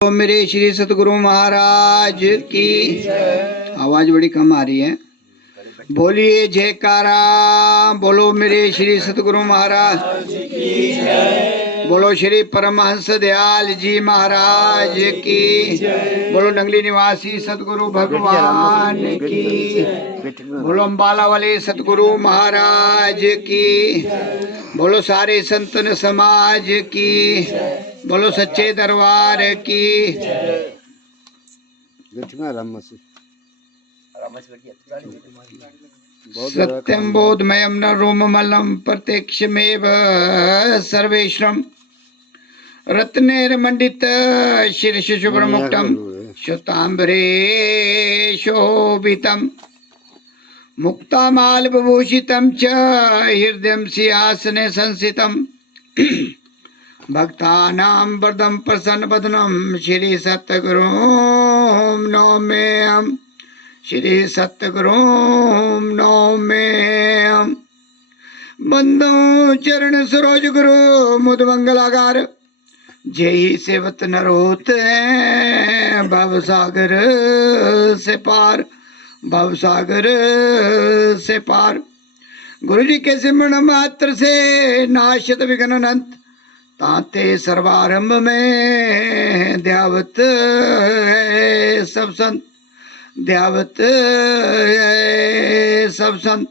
तो मेरे श्री सतगुरु महाराज की आवाज बड़ी कम आ रही है। बोलिए जयकारा, बोलो मेरे श्री सतगुरु महाराज की, बोलो श्री परमहंस दयाल जी महाराज की, बोलो नंगली निवासी सतगुरु भगवान की, बोलो अम्बाला वाले सतगुरु महाराज की, बोलो सारे संतन समाज की, बोलो सच्चे दरबार की। सत्यम बोधमयम न रोममलम प्रत्यक्षमेव सर्वेश्वरम रत्नैर्मण्डित शीर्ष शुभ्रमुक्तम श्वेतांबरे शोभितम मुक्तामाल्यविभूषितं च हृदयं सिंहासने संस्थितं भक्तानां वरदं प्रसन्नवदनं श्री सतगुरुं नौम्यहम्, श्री सतगुरुं नौम्यहम्। बंदो चरण सरोज गुरु मुद मंगलागार, जय सेवत नर होते हैं भव सागर से पार, भव सागर से पार। गुरु जी के सिमरण मात्र से नाशत विघ्न अनंत, ताते सर्वारंभ में ध्यावत है सब संत, ध्यावत है सब संत।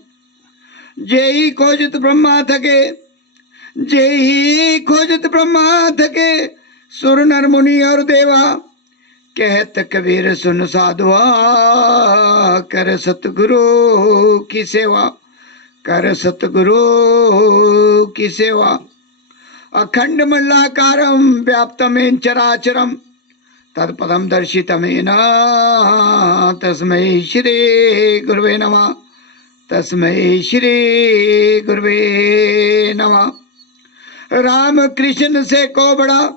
जय खोजत ब्रह्मा थके, जय खोजत ब्रह्मा थके, सुर नर मुनि और देवा, कहत कबीर सुन साधुआ, कर सतगुरु की सेवा, कर सतगुरु की सेवा। अखंड मंडलाकारं व्याप्तमेन चराचरं, तत्पदं दर्शितमेन तस्मै श्री गुरुवे नमः, तस्मै श्री गुरुवे नमः। राम कृष्ण से को बड़ा,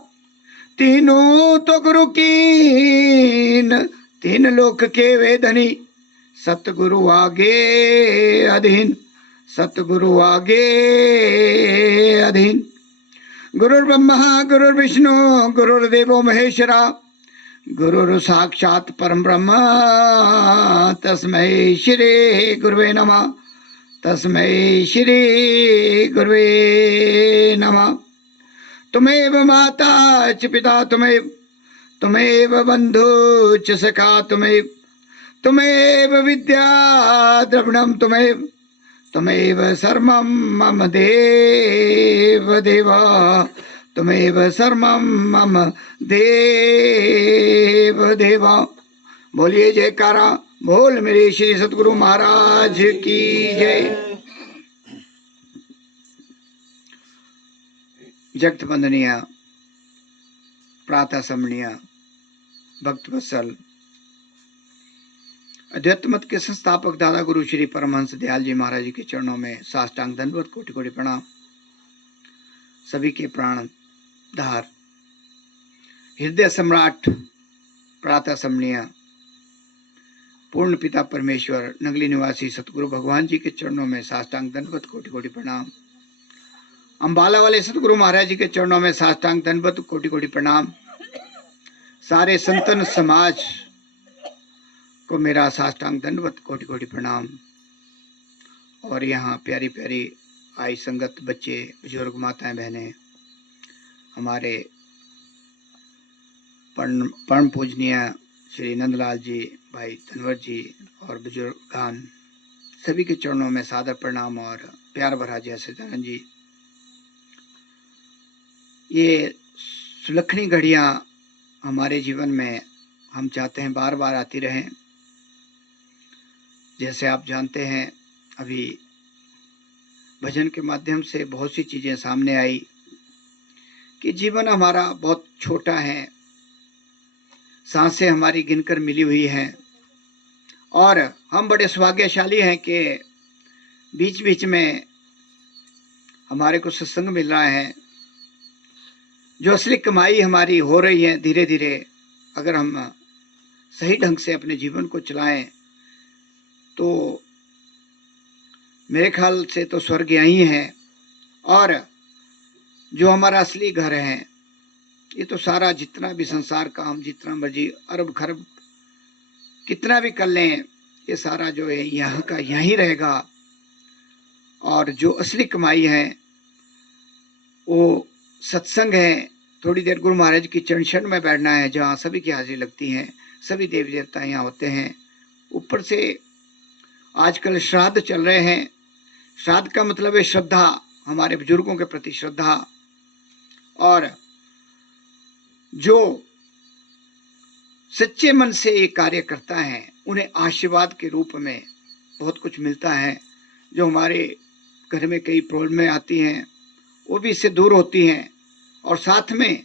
तीनों तो गुरु कीन, तीन लोक के वे धनी, सतगुरु आगे अधीन, सतगुरु आगे अधीन। गुरुर्ब्रह्मा गुरुर्विष्णु गुरुर्देवो महेश्वरा, गुरुर् साक्षात् परम ब्रह्म, तस्मै श्री गुरुवे नमः, तस्मै श्री गुरुवे नमः। तुमेव माता च पिता तुमेव, तुमेव बंधु च सखा तुमेव, तुमेव विद्या द्रविणं तुमेव, तुमेव सर्वं मम देव देवा, तुमेव सर्वं मम देव देवा। बोलिए जयकारा, बोल मेरे श्री सतगुरु महाराज की जय। जगत वंदनीय प्रातः समरणीय भक्तवत्सल अद्वैत मत के संस्थापक दादा गुरु श्री परमहंस दयाल जी महाराज जी के चरणों में साष्टांग दंडवत कोटि कोटि प्रणाम। सभी के प्राण धार हृदय सम्राट प्रातः समरणीय पूर्ण पिता परमेश्वर नगली निवासी सतगुरु भगवान जी के चरणों में साष्टांग दंडवत कोटि कोटि प्रणाम। अम्बाला वाले सतगुरु महाराज जी के चरणों में साष्टांग दंडवत कोटि कोटि प्रणाम। सारे संतन समाज को मेरा साष्टांग दंडवत कोटि कोटि प्रणाम। और यहाँ प्यारी प्यारी आई संगत, बच्चे, बुजुर्ग, माताएं, बहनें, हमारे परम पूजनीय श्री नंदलाल जी, भाई धनवर जी और बुजुर्गान, सभी के चरणों में सादर प्रणाम और प्यार भरा जय सच्चिदानंद जी। ये सुलखनी घड़ियाँ हमारे जीवन में हम चाहते हैं बार बार आती रहें। जैसे आप जानते हैं, अभी भजन के माध्यम से बहुत सी चीज़ें सामने आई कि जीवन हमारा बहुत छोटा है, सांसें हमारी गिनकर मिली हुई हैं और हम बड़े सौभाग्यशाली हैं कि बीच बीच में हमारे को सत्संग मिल रहा है। जो असली कमाई हमारी हो रही है धीरे धीरे, अगर हम सही ढंग से अपने जीवन को चलाएं तो मेरे ख्याल से तो स्वर्ग यहीं है। और जो हमारा असली घर है ये तो सारा जितना भी संसार का हम जितना मर्जी अरब खरब कितना भी कर लें, ये सारा जो है यहाँ का यहीं रहेगा। और जो असली कमाई है वो सत्संग है। थोड़ी देर गुरु महाराज की चरण शरण में बैठना है, जहाँ सभी की हाजिरी लगती है, सभी देवी देवता यहाँ होते हैं। ऊपर से आजकल श्राद्ध चल रहे हैं। श्राद्ध का मतलब है श्रद्धा, हमारे बुजुर्गों के प्रति श्रद्धा। और जो सच्चे मन से ये कार्य करता है उन्हें आशीर्वाद के रूप में बहुत कुछ मिलता है। जो हमारे घर में कई प्रॉब्लमें आती हैं वो भी इससे दूर होती हैं। और साथ में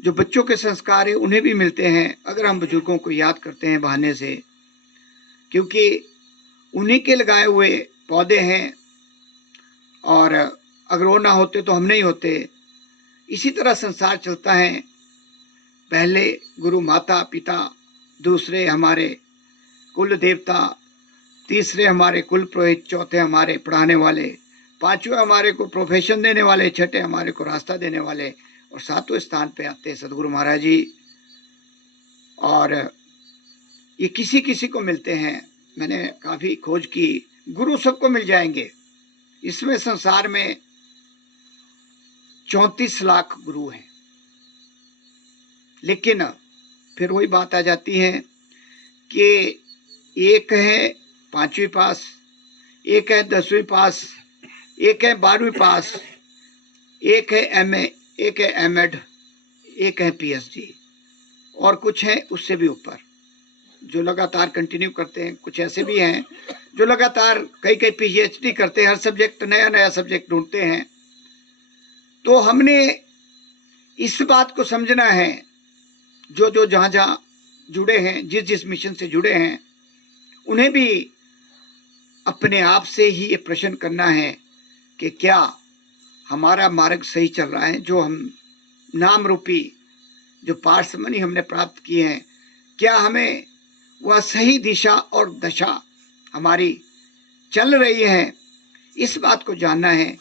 जो बच्चों के संस्कार है उन्हें भी मिलते हैं अगर हम बुजुर्गों को याद करते हैं बहाने से, क्योंकि उन्हीं के लगाए हुए पौधे हैं। और अगर वो ना होते तो हम नहीं होते। इसी तरह संसार चलता है। पहले गुरु माता पिता, दूसरे हमारे कुल देवता, तीसरे हमारे कुल पुरोहित, चौथे हमारे पढ़ाने वाले, पांचवें हमारे को प्रोफेशन देने वाले, छठे हमारे को रास्ता देने वाले, और सातवें स्थान पे आते हैं सदगुरु महाराज जी। और ये किसी किसी को मिलते हैं। मैंने काफ़ी खोज की, गुरु सबको मिल जाएंगे। इसमें संसार में 34 लाख गुरु हैं। लेकिन फिर वही बात आ जाती है कि एक है 5वीं पास, एक है 10वीं पास, एक है 12वीं पास, एक है MA, एक है M.Ed, एक है PhD, और कुछ है उससे भी ऊपर जो लगातार कंटिन्यू करते हैं। कुछ ऐसे भी हैं जो लगातार कई PhD करते हैं, हर सब्जेक्ट नया नया सब्जेक्ट ढूंढते हैं। तो हमने इस बात को समझना है, जो जो जहाँ जहाँ जुड़े हैं, जिस जिस मिशन से जुड़े हैं, उन्हें भी अपने आप से ही ये प्रश्न करना है कि क्या हमारा मार्ग सही चल रहा है। जो हम नाम रूपी जो पार्समनी हमने प्राप्त किए हैं, क्या हमें वह सही दिशा और दशा हमारी चल रही है, इस बात को जानना है।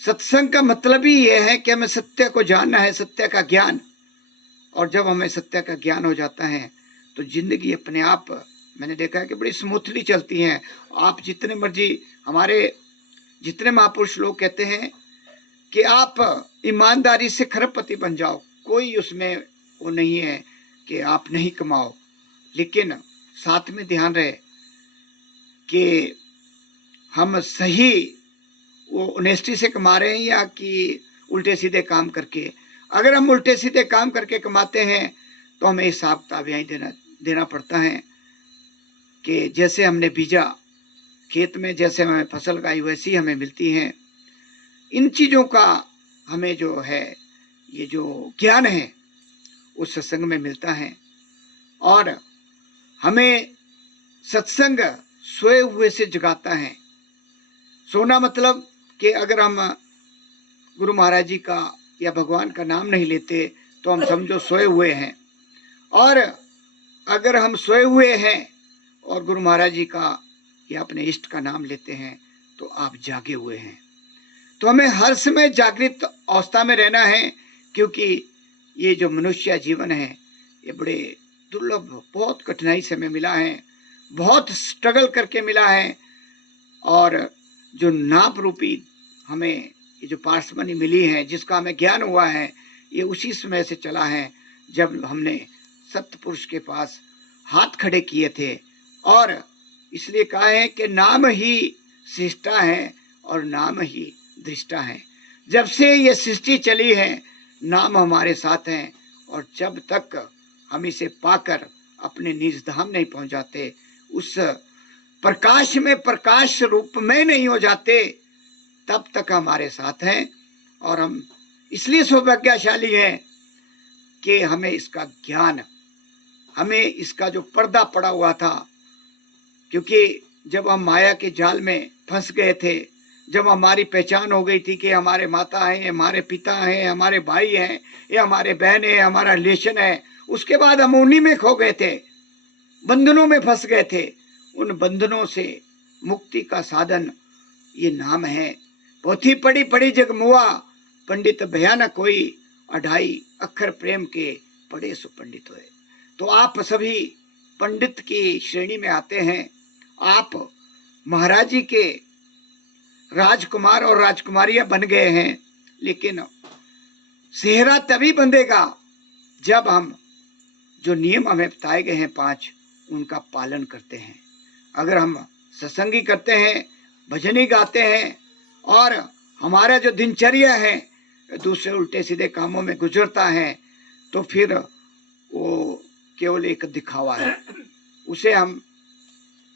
सत्संग का मतलब ही यह है कि हमें सत्य को जानना है, सत्य का ज्ञान। और जब हमें सत्य का ज्ञान हो जाता है तो जिंदगी अपने आप, मैंने देखा है कि बड़ी स्मूथली चलती हैं। आप जितने मर्जी, हमारे जितने महापुरुष लोग कहते हैं कि आप ईमानदारी से खरबपति बन जाओ, कोई उसमें वो नहीं है कि आप नहीं कमाओ। लेकिन साथ में ध्यान रहे कि हम सही वो ऑनेस्टी से कमा रहे हैं या कि उल्टे सीधे काम करके। अगर हम उल्टे सीधे काम करके कमाते हैं तो हमें हिसाब किताब यहीं देना पड़ता है कि जैसे हमने बीजा खेत में, जैसे हमें फसल लगाई वैसी हमें मिलती हैं। इन चीज़ों का हमें जो है ये जो ज्ञान है उस सत्संग में मिलता है। और हमें सत्संग सोए हुए से जगाता है। सोना मतलब कि अगर हम गुरु महाराज जी का या भगवान का नाम नहीं लेते तो हम समझो सोए हुए हैं। और अगर हम सोए हुए हैं और गुरु महाराज जी का या अपने इष्ट का नाम लेते हैं तो आप जागे हुए हैं। तो हमें हर समय जागृत अवस्था में रहना है, क्योंकि ये जो मनुष्य जीवन है ये बड़े दुर्लभ, बहुत कठिनाई से हमें मिला है, बहुत स्ट्रगल करके मिला है। और जो नाप रूपी हमें ये जो पार्समनी मिली है, जिसका हमें ज्ञान हुआ है, ये उसी समय से चला है जब हमने सत्पुरुष के पास हाथ खड़े किए थे। और इसलिए कहा है कि नाम ही सृष्टा है और नाम ही दृष्टा है। जब से ये सृष्टि चली है नाम हमारे साथ हैं, और जब तक हम इसे पाकर अपने निज धाम नहीं पहुंच जाते, उस प्रकाश में प्रकाश रूप में नहीं हो जाते, तब तक हमारे साथ हैं। और हम इसलिए सौभाग्यशाली हैं कि हमें इसका ज्ञान, हमें इसका जो पर्दा पड़ा हुआ था, क्योंकि जब हम माया के जाल में फंस गए थे, जब हमारी पहचान हो गई थी कि हमारे माता हैं, हमारे पिता हैं, हमारे भाई हैं, ये हमारे बहन है, हमारा रिलेशन है, उसके बाद हम उन्हीं में खो गए थे, बंधनों में फंस गए थे। उन बंधनों से मुक्ति का साधन ये नाम है। पोथी पढ़ी पढ़ी जग मुआ, पंडित भया न कोई, अढ़ाई अक्षर प्रेम के पढ़े सो पंडित हुए। तो आप सभी पंडित की श्रेणी में आते हैं। आप महाराज जी के राजकुमार और राजकुमारियां बन गए हैं, लेकिन सेहरा तभी बंधेगा जब हम जो नियम हमें बताए गए हैं 5, उनका पालन करते हैं। अगर हम सत्संगी करते हैं, भजनी गाते हैं और हमारा जो दिनचर्या है दूसरे उल्टे सीधे कामों में गुजरता है, तो फिर वो केवल एक दिखावा है। उसे हम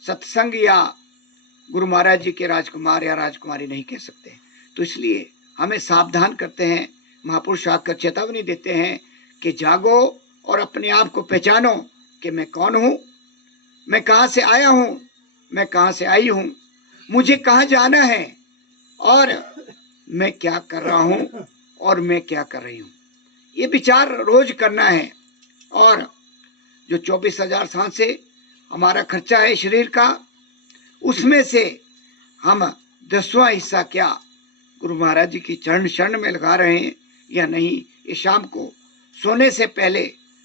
सत्संग या गुरु महाराज जी के राजकुमार या राजकुमारी नहीं कह सकते। तो इसलिए हमें सावधान करते हैं। महापुरुष आकर चेतावनी देते हैं कि जागो और अपने आप को पहचानो कि मैं कौन हूँ, मैं कहाँ से आया हूँ, मैं कहाँ से आई हूँ, मुझे कहाँ जाना है और मैं क्या कर रहा हूँ और मैं क्या कर रही हूँ। ये विचार रोज करना है। और जो 24,000 सांस से हमारा खर्चा है शरीर का, उसमें से हम 10वां हिस्सा क्या गुरु महाराज जी की चरण शरण में लगा रहे हैं या नहीं, ये शाम को सोने से पहले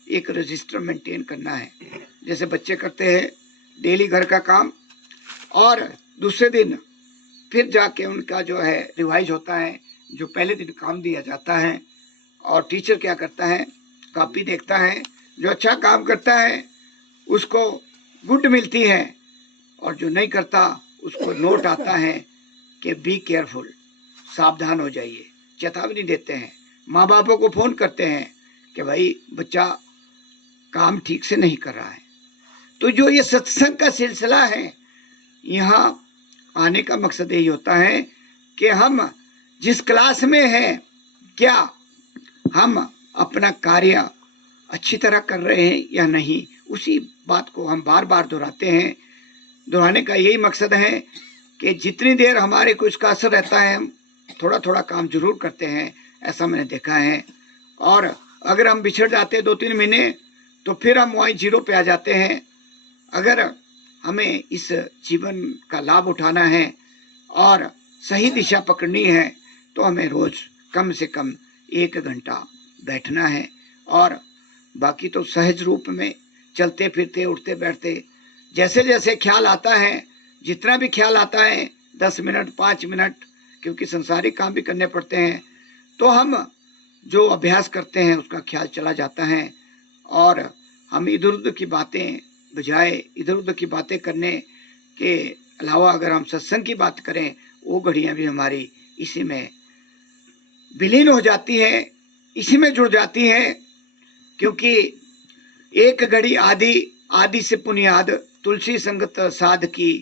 एक रजिस्टर मेंटेन करना है। जैसे बच्चे करते हैं डेली घर का काम, और दूसरे दिन फिर जाके उनका जो है रिवाइज होता है, जो पहले दिन काम दिया जाता है। और टीचर क्या करता है, कॉपी देखता है, जो अच्छा काम करता है उसको गुड मिलती है, और जो नहीं करता उसको नोट आता है कि बी केयरफुल, सावधान हो जाइए। चेतावनी देते हैं, माँ बापों को फ़ोन करते हैं कि भाई बच्चा काम ठीक से नहीं कर रहा है। तो जो ये सत्संग का सिलसिला है, यहाँ आने का मकसद यही होता है कि हम जिस क्लास में हैं, क्या हम अपना कार्य अच्छी तरह कर रहे हैं या नहीं, उसी बात को हम बार बार दोहराते हैं। दोहराने का यही मकसद है कि जितनी देर हमारे को इसका असर रहता है, हम थोड़ा थोड़ा काम जरूर करते हैं, ऐसा मैंने देखा है। और अगर हम बिछड़ जाते हैं 2-3 महीने, तो फिर हम वहीं 0 पे आ जाते हैं। अगर हमें इस जीवन का लाभ उठाना है और सही दिशा पकड़नी है, तो हमें रोज कम से कम 1 घंटा बैठना है। और बाकी तो सहज रूप में चलते फिरते उठते बैठते जैसे जैसे ख्याल आता है, जितना भी ख्याल आता है 10 मिनट 5 मिनट, क्योंकि संसारिक काम भी करने पड़ते हैं, तो हम जो अभ्यास करते हैं उसका ख्याल चला जाता है। और हम इधर उधर की बातें बजाय इधर उधर की बातें करने के अलावा अगर हम सत्संग की बात करें, वो घड़ियाँ भी हमारी इसी में विलीन हो जाती हैं, इसी में जुड़ जाती हैं। क्योंकि एक घड़ी आदि, आदि से पुनियाद, तुलसी संगत साध की,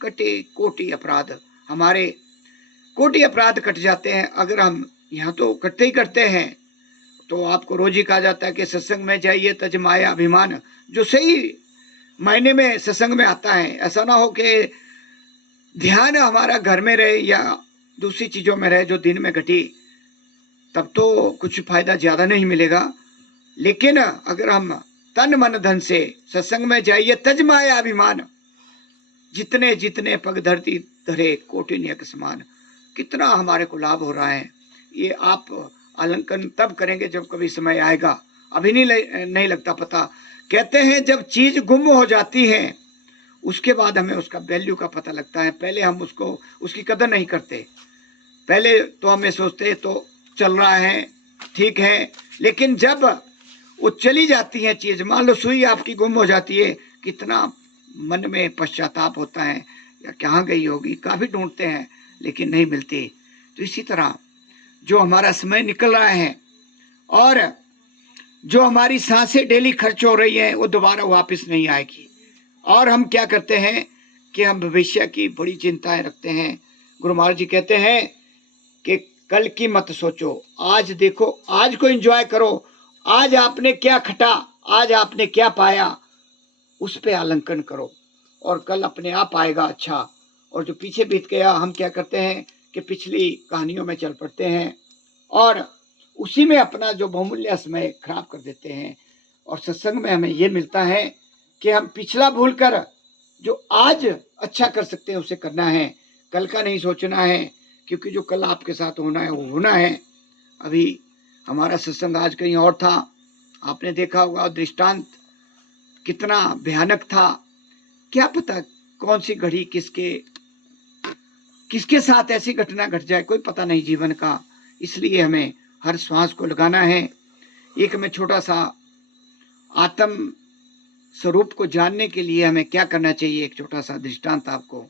कटे कोटि अपराध। हमारे कोटि अपराध कट जाते हैं अगर हम यहाँ तो करते ही करते हैं। तो आपको रोज ही कहा जाता है कि सत्संग में जाइए तज माया अभिमान, जो सही मायने में सत्संग में आता है। ऐसा ना हो कि ध्यान हमारा घर में रहे या दूसरी चीजों में रहे जो दिन में घटी, तब तो कुछ फायदा ज्यादा नहीं मिलेगा। लेकिन अगर हम तन मन धन से सत्संग में जाइए तज माया अभिमान, जितने जितने पग धरती धरे कोटि नियक समान, कितना हमारे को लाभ हो रहा है। ये आप आलंकन तब करेंगे जब कभी समय आएगा, अभी नहीं लगता पता। कहते हैं जब चीज गुम हो जाती है उसके बाद हमें उसका वैल्यू का पता लगता है। पहले हम उसकी कदर नहीं करते। पहले तो हमें सोचते तो चल रहा है ठीक है, लेकिन जब वो चली जाती है चीज, मान लो सुई आपकी गुम हो जाती है, कितना मन में पश्चाताप होता है, या कहाँ गई होगी, काफी ढूंढते हैं लेकिन नहीं मिलती। तो इसी तरह जो हमारा समय निकल रहा है और जो हमारी सांसें डेली खर्च हो रही हैं, वो दोबारा वापस नहीं आएगी। और हम क्या करते हैं कि हम भविष्य की बड़ी चिंताएं रखते हैं। गुरु महाराज जी कहते हैं कि कल की मत सोचो, आज देखो, आज को एंजॉय करो। आज आपने क्या खटा, आज आपने क्या पाया, उस पे आलंकन करो, और कल अपने आप आएगा अच्छा। और जो पीछे बीत गया, हम क्या करते हैं कि पिछली कहानियों में चल पड़ते हैं और उसी में अपना जो बहुमूल्य समय खराब कर देते हैं। और सत्संग में हमें ये मिलता है कि हम पिछला भूलकर जो आज अच्छा कर सकते हैं उसे करना है, कल का नहीं सोचना है, क्योंकि जो कल आपके साथ होना है वो होना है। अभी हमारा सत्संग आज कहीं और था। आपने देखा होगा दृष्टांत कितना भयानक था। क्या पता कौन सी घड़ी किसके साथ ऐसी घटना घट जाए, कोई पता नहीं जीवन का। इसलिए हमें हर श्वास को लगाना है। एक में छोटा सा आत्म स्वरूप को जानने के लिए हमें क्या करना चाहिए, एक छोटा सा दृष्टांत आपको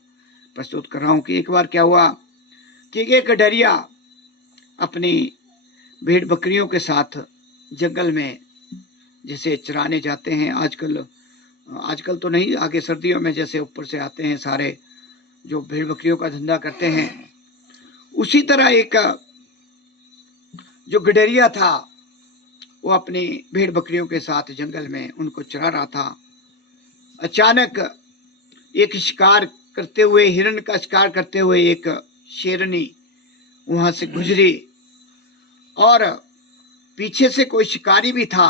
प्रस्तुत कर रहा हूं कि एक बार क्या हुआ कि एक गडरिया अपनी भेड़ बकरियों के साथ जंगल में जैसे चराने जाते हैं। आजकल तो नहीं, आगे सर्दियों में जैसे ऊपर से आते हैं सारे जो भेड़ बकरियों का धंधा करते हैं, उसी तरह एक जो गडरिया था वो अपनी भेड़ बकरियों के साथ जंगल में उनको चरा रहा था। अचानक एक शिकार करते हुए, हिरण का शिकार करते हुए एक शेरनी वहां से गुजरी और पीछे से कोई शिकारी भी था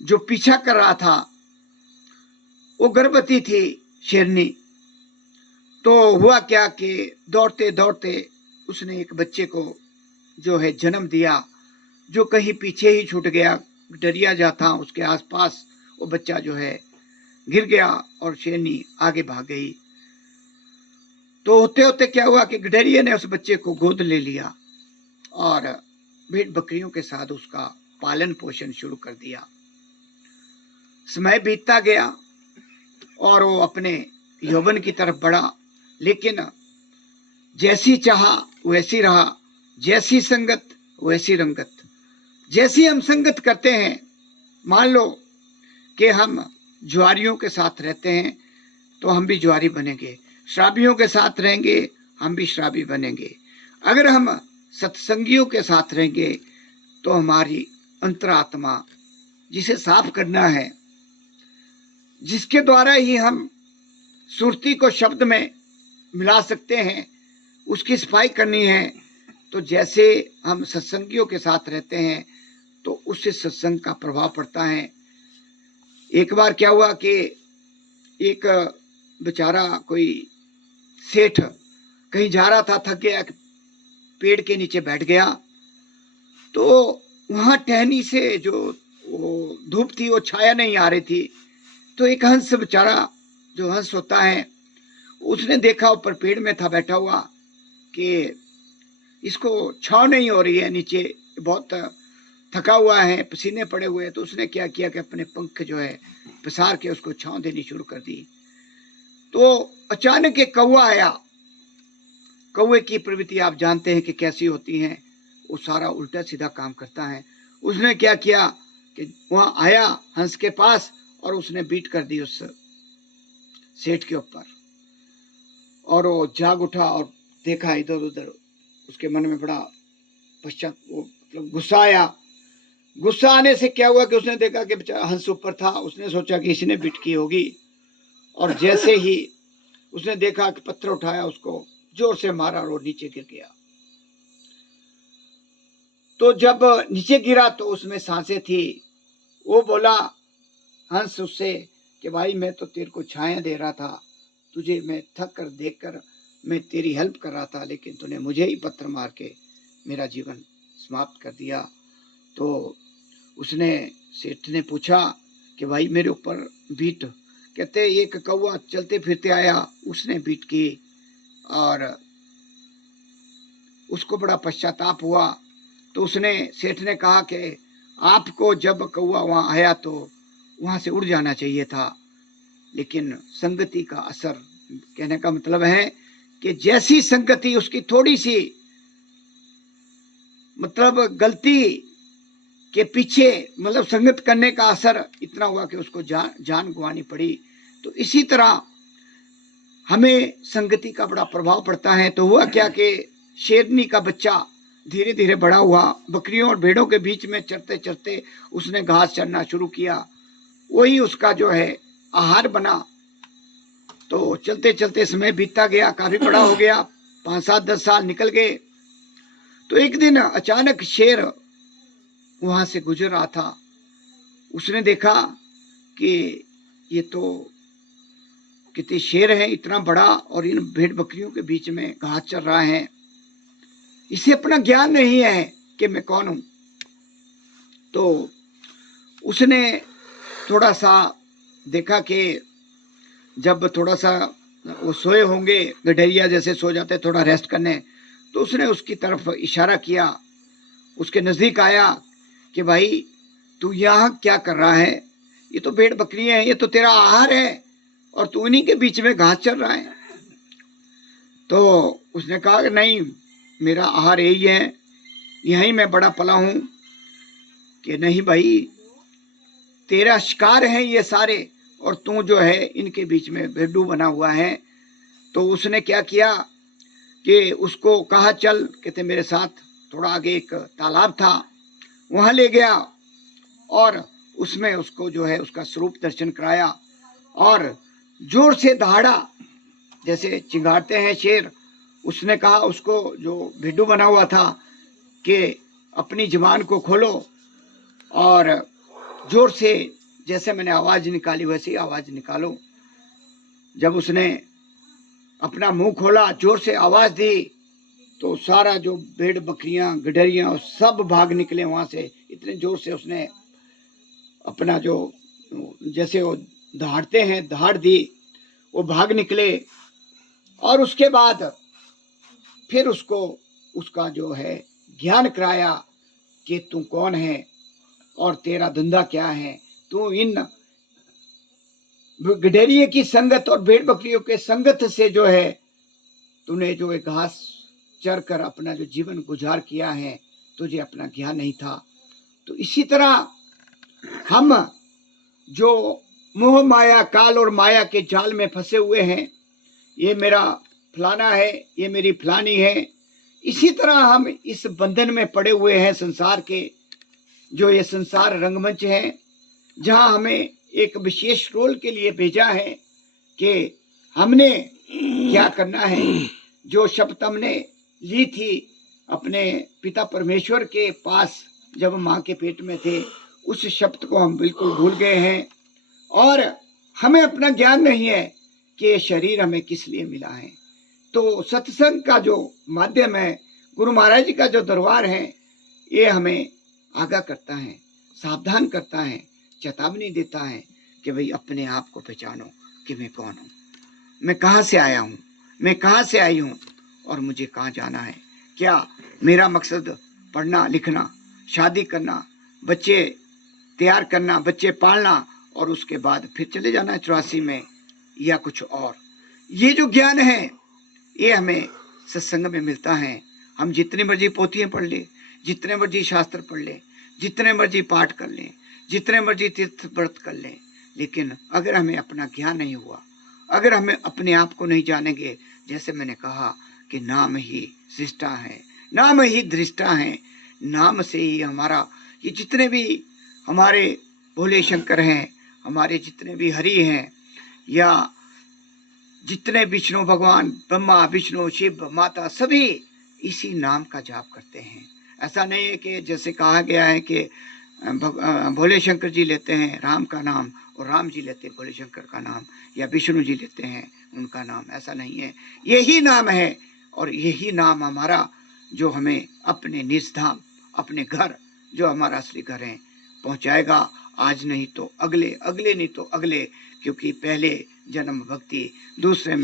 जो पीछा कर रहा था। वो गर्भवती थी शेरनी। तो हुआ क्या कि दौड़ते दौड़ते उसने एक बच्चे को जो है जन्म दिया, जो कहीं पीछे ही छूट गया। डरिया जा था उसके आसपास, वो बच्चा जो है गिर गया और शेरनी आगे भाग गई। तो होते होते क्या हुआ कि गडरिया ने उस बच्चे को गोद ले लिया और भेड़ बकरियों के साथ उसका पालन पोषण शुरू कर दिया। समय बीतता गया और वो अपने यौवन की तरफ बढ़ा, लेकिन जैसी चाहा वैसी रहा, जैसी संगत वैसी रंगत। जैसी हम संगत करते हैं, मान लो कि हम जुआरियों के साथ रहते हैं तो हम भी जुआरी बनेंगे, शराबियों के साथ रहेंगे हम भी शराबी बनेंगे। अगर हम सत्संगियों के साथ रहेंगे तो हमारी अंतरात्मा, जिसे साफ करना है, जिसके द्वारा ही हम सुरती को शब्द में मिला सकते हैं, उसकी सफाई करनी है। तो जैसे हम सत्संगियों के साथ रहते हैं तो उससे सत्संग का प्रभाव पड़ता है। एक बार क्या हुआ कि एक बेचारा कोई सेठ कहीं जा रहा था, थक गया, पेड़ के नीचे बैठ गया। तो वहां टहनी से जो वो धूप थी वो छाया नहीं आ रही थी। तो एक हंस, बेचारा जो हंस होता है, उसने देखा ऊपर पेड़ में था बैठा हुआ कि इसको छांव नहीं हो रही है, नीचे बहुत थका हुआ है, पसीने पड़े हुए हैं। तो उसने क्या किया कि अपने पंख जो है पसार के उसको छांव देनी शुरू कर दी। तो अचानक एक कौवा आया। कौवे की प्रवृत्ति आप जानते हैं कि कैसी होती है, वो सारा उल्टा सीधा काम करता है। उसने क्या किया कि वहां आया हंस के पास और उसने बीट कर दी उस सेठ के ऊपर। और वो जाग उठा और देखा इधर उधर। उसके मन में बड़ा मतलब गुस्सा आया। गुस्सा आने से क्या हुआ कि उसने देखा कि बेचारा हंस ऊपर था। उसने सोचा कि इसने बीट की होगी, और जैसे ही उसने देखा कि पत्थर उठाया, उसको जोर से मारा और वो नीचे गिर गया। तो जब नीचे गिरा तो उसमें सांसें थी। वो बोला हंस उससे कि भाई मैं तो तेरे को छाया दे रहा था, तुझे मैं थक कर देख कर मैं तेरी हेल्प कर रहा था, लेकिन तूने मुझे ही पत्थर मार के मेरा जीवन समाप्त कर दिया। तो उसने, सेठ ने पूछा कि भाई मेरे ऊपर बीट। कहते एक कौवा चलते फिरते आया, उसने बीट की और उसको बड़ा पश्चाताप हुआ। तो उसने, सेठ ने कहा कि आपको जब कौवा वहां आया तो वहां से उड़ जाना चाहिए था, लेकिन संगति का असर, कहने का मतलब है कि जैसी संगति, उसकी थोड़ी सी मतलब गलती के पीछे, मतलब संगत करने का असर इतना हुआ कि उसको जान गंवानी पड़ी। तो इसी तरह हमें संगति का बड़ा प्रभाव पड़ता है। तो हुआ क्या कि शेरनी का बच्चा धीरे धीरे बड़ा हुआ। बकरियों और भेड़ों के बीच में चरते चरते उसने घास चरना शुरू किया, वही उसका जो है आहार बना। तो चलते चलते समय बीतता गया, काफी बड़ा हो गया, 5-7-10 साल निकल गए। तो एक दिन अचानक शेर वहां से गुजर रहा था। उसने देखा कि ये तो कितने शेर हैं, इतना बड़ा, और इन भेड़ बकरियों के बीच में घास चर रहा है। इसे अपना ज्ञान नहीं है कि मैं कौन हूं। तो उसने थोड़ा सा देखा कि जब थोड़ा सा वो सोए होंगे, गडरिया जैसे सो जाते थोड़ा रेस्ट करने, तो उसने उसकी तरफ इशारा किया, उसके नज़दीक आया कि भाई तू यहाँ क्या कर रहा है, ये तो भेड़ बकरियां हैं, ये तो तेरा आहार है और तू इन्हीं के बीच में घास चल रहा है। तो उसने कहा कि नहीं, मेरा आहार यही है, यहीं मैं बड़ा पला हूँ। कि नहीं भाई, तेरा शिकार है ये सारे और तू जो है इनके बीच में भेड़ू बना हुआ है। तो उसने क्या किया कि उसको कहा चल, कहते मेरे साथ, थोड़ा आगे एक तालाब था, वहां ले गया और उसमें उसको जो है उसका स्वरूप दर्शन कराया और जोर से दहाड़ा, जैसे चिंगारते हैं शेर। उसने कहा उसको, जो भिड्डू बना हुआ था, कि अपनी जुबान को खोलो और जोर से, जैसे मैंने आवाज निकाली वैसे ही आवाज निकालो। जब उसने अपना मुंह खोला, जोर से आवाज दी, तो सारा जो भेड़ बकरियां गडरियां सब भाग निकले वहां से। इतने जोर से उसने अपना जो, जैसे वो दहाड़ते हैं, दहाड़ दी, वो भाग निकले। और उसके बाद फिर उसको उसका जो है ज्ञान कराया कि तू कौन है और तेरा धंधा क्या है। तू इन गडेरिए की संगत और भेड़ बकरियों के संगत से जो है तूने जो एक घास चर कर अपना जो जीवन गुजार किया है, तुझे अपना ज्ञान नहीं था। तो इसी तरह हम जो मोह माया, काल और माया के जाल में फंसे हुए हैं, ये मेरा फलाना है, ये मेरी फलानी है, इसी तरह हम इस बंधन में पड़े हुए हैं संसार के। जो ये संसार रंगमंच है, जहां हमें एक विशेष रोल के लिए भेजा है कि हमने क्या करना है। जो शपथ हमने ली थी अपने पिता परमेश्वर के पास जब माँ के पेट में थे, उस शब्द को हम बिल्कुल भूल गए हैं और हमें अपना ज्ञान नहीं है कि ये शरीर हमें किस लिए मिला है। तो सत्संग का जो माध्यम है, गुरु महाराज जी का जो दरबार है, ये हमें आगाह करता है, सावधान करता है, चेतावनी देता है कि भाई अपने आप को पहचानो कि मैं कौन हूँ, मैं कहाँ से आया हूँ, मैं कहाँ से आई हूँ और मुझे कहाँ जाना है। क्या मेरा मकसद पढ़ना लिखना, शादी करना, बच्चे तैयार करना, बच्चे पालना और उसके बाद फिर चले जाना 84 में, या कुछ और। ये जो ज्ञान है ये हमें सत्संग में मिलता है। हम जितनी मर्जी पोथियां पढ़ लें, जितने मर्जी शास्त्र पढ़ लें, जितने मर्जी पाठ कर लें, जितने मर्जी तीर्थ व्रत कर लें, लेकिन अगर हमें अपना ज्ञान नहीं हुआ, अगर हमें अपने आप को नहीं जानेंगे, जैसे मैंने कहा कि नाम ही सृष्टा है, नाम ही दृष्टा है, नाम से ही हमारा ये जितने भी हमारे भोले शंकर हैं, हमारे जितने भी हरि हैं, या जितने विष्णु भगवान, ब्रह्मा विष्णु शिव माता, सभी इसी नाम का जाप करते हैं। ऐसा नहीं है कि जैसे कहा गया है कि भोले शंकर जी लेते हैं राम का नाम और राम जी लेते हैं भोले शंकर का नाम, या विष्णु जी लेते हैं उनका नाम। ऐसा नहीं है, यही नाम है और यही नाम हमारा जो हमें अपने निज धाम, अपने घर, जो हमारा असली घर है, पहुंचाएगा। आज नहीं तो अगले, अगले नहीं तो अगले, क्योंकि पहले जन्म भक्ति, दूसरे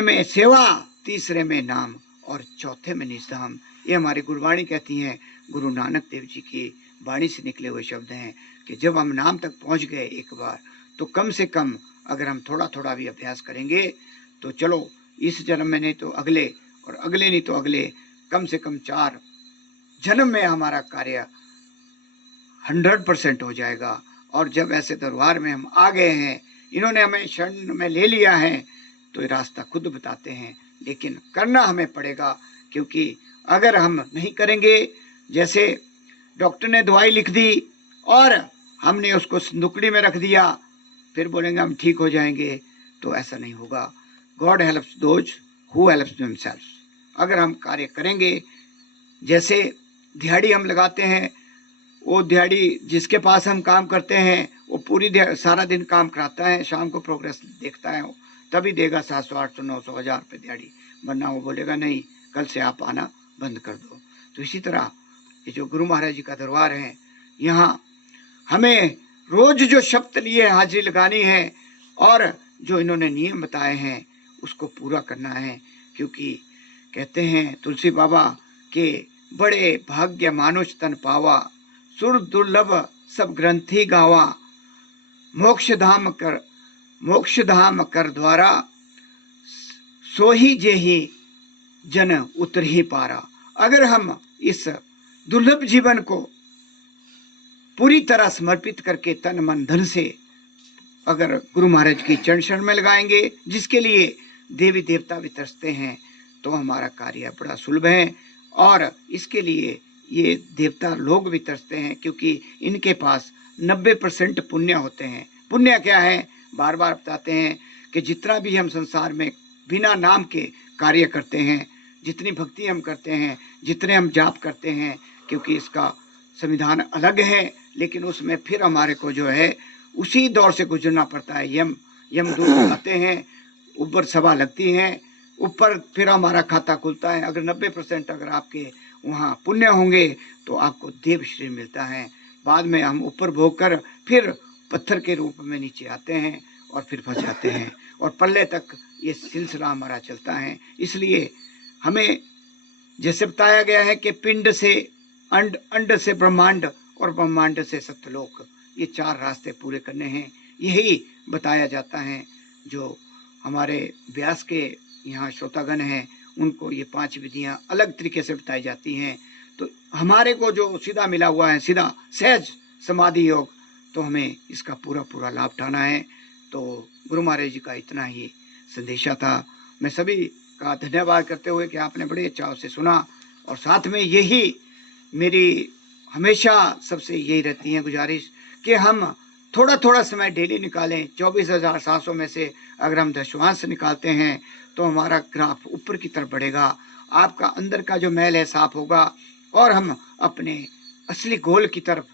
में सेवा, तीसरे में नाम और चौथे में निजधाम। ये हमारी गुरबाणी कहती हैं, गुरु नानक देव जी की वाणी से निकले हुए शब्द हैं कि जब हम नाम तक पहुंच गए एक बार, तो कम से कम अगर हम थोड़ा थोड़ा भी अभ्यास करेंगे तो चलो इस जन्म में नहीं तो अगले, और अगले नहीं तो अगले, कम से कम 4 जन्म में हमारा कार्य 100% हो जाएगा। और जब ऐसे दरबार में हम आ गए हैं, इन्होंने हमें शरण में ले लिया है, तो ये रास्ता खुद बताते हैं, लेकिन करना हमें पड़ेगा। क्योंकि अगर हम नहीं करेंगे, जैसे डॉक्टर ने दवाई लिख दी और हमने उसको संदुकड़ी में रख दिया, फिर बोलेंगे हम ठीक हो जाएंगे, तो ऐसा नहीं होगा। God helps those who helps themselves. अगर हम कार्य करेंगे, जैसे दिहाड़ी हम लगाते हैं, वो दिहाड़ी जिसके पास हम काम करते हैं वो पूरी सारा दिन काम कराता है, शाम को प्रोग्रेस देखता है, वो तभी देगा 700 800 900 1000 रुपये दिहाड़ी, वरना वो बोलेगा नहीं कल से आप आना बंद कर दो। तो इसी तरह ये जो गुरु महाराज जी का दरबार है, यहाँ हमें रोज जो शब्द लिए हाजिरी लगानी है और जो इन्होंने नियम बताए हैं उसको पूरा करना है। क्योंकि कहते हैं तुलसी बाबा के बड़े भाग्य मानुष तन पावा, सुर दुर्लभ सब ग्रंथि गावा, मोक्ष धाम कर द्वारा, सोही जेही जन उतर ही पारा। अगर हम इस दुर्लभ जीवन को पूरी तरह समर्पित करके तन मन धन से अगर गुरु महाराज की चरण शरण में लगाएंगे, जिसके लिए देवी देवता भी तरसते हैं, तो हमारा कार्य बड़ा सुलभ है। और इसके लिए ये देवता लोग भी तरसते हैं, क्योंकि इनके पास 90% पुण्य होते हैं। पुण्य क्या है, बार बार बताते हैं कि जितना भी हम संसार में बिना नाम के कार्य करते हैं, जितनी भक्ति हम करते हैं, जितने हम जाप करते हैं, क्योंकि इसका संविधान अलग है, लेकिन उसमें फिर हमारे को जो है उसी दौर से गुजरना पड़ता है। यमदूत आते हैं, ऊपर सभा लगती हैं, ऊपर फिर हमारा खाता खुलता है। अगर 90% अगर आपके वहाँ पुण्य होंगे तो आपको देव श्री मिलता है। बाद में हम ऊपर भोग कर फिर पत्थर के रूप में नीचे आते हैं और फिर फंस जाते हैं, और पल्ले तक ये सिलसिला हमारा चलता है। इसलिए हमें जैसे बताया गया है कि पिंड से अंड, अंड से ब्रह्मांड और ब्रह्मांड से सत्यलोक, ये 4 रास्ते पूरे करने हैं। यही बताया जाता है। जो हमारे व्यास के यहाँ श्रोतागण हैं उनको ये 5 विधियाँ अलग तरीके से बताई जाती हैं। तो हमारे को जो सीधा मिला हुआ है, सीधा सहज समाधि योग, तो हमें इसका पूरा पूरा लाभ उठाना है। तो गुरु महाराज जी का इतना ही संदेशा था। मैं सभी का धन्यवाद करते हुए कि आपने बड़े चाव से सुना, और साथ में यही मेरी हमेशा सबसे यही रहती है गुजारिश कि हम थोड़ा थोड़ा समय डेली निकालें। 24,700 में से अगर हम दशवांश निकालते हैं तो हमारा ग्राफ ऊपर की तरफ बढ़ेगा, आपका अंदर का जो मैल है साफ होगा, और हम अपने असली गोल की तरफ,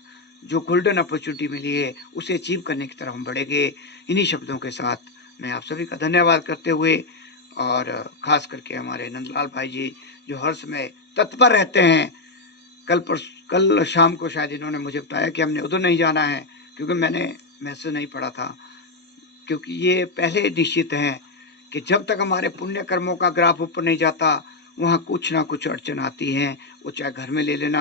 जो गोल्डन अपॉर्चुनिटी मिली है, उसे अचीव करने की तरफ हम बढ़ेंगे। इन्हीं शब्दों के साथ मैं आप सभी का धन्यवाद करते हुए, और ख़ास करके हमारे नंदलाल भाई जी जो हर समय तत्पर रहते हैं। कल शाम को शायद इन्होंने मुझे बताया कि हमने उधर नहीं जाना है, क्योंकि मैंने मैसेज नहीं पढ़ा था। क्योंकि ये पहले निश्चित है कि जब तक हमारे पुण्य कर्मों का ग्राफ ऊपर नहीं जाता, वहाँ कुछ ना कुछ अड़चन आती है। वो चाहे घर में ले लेना,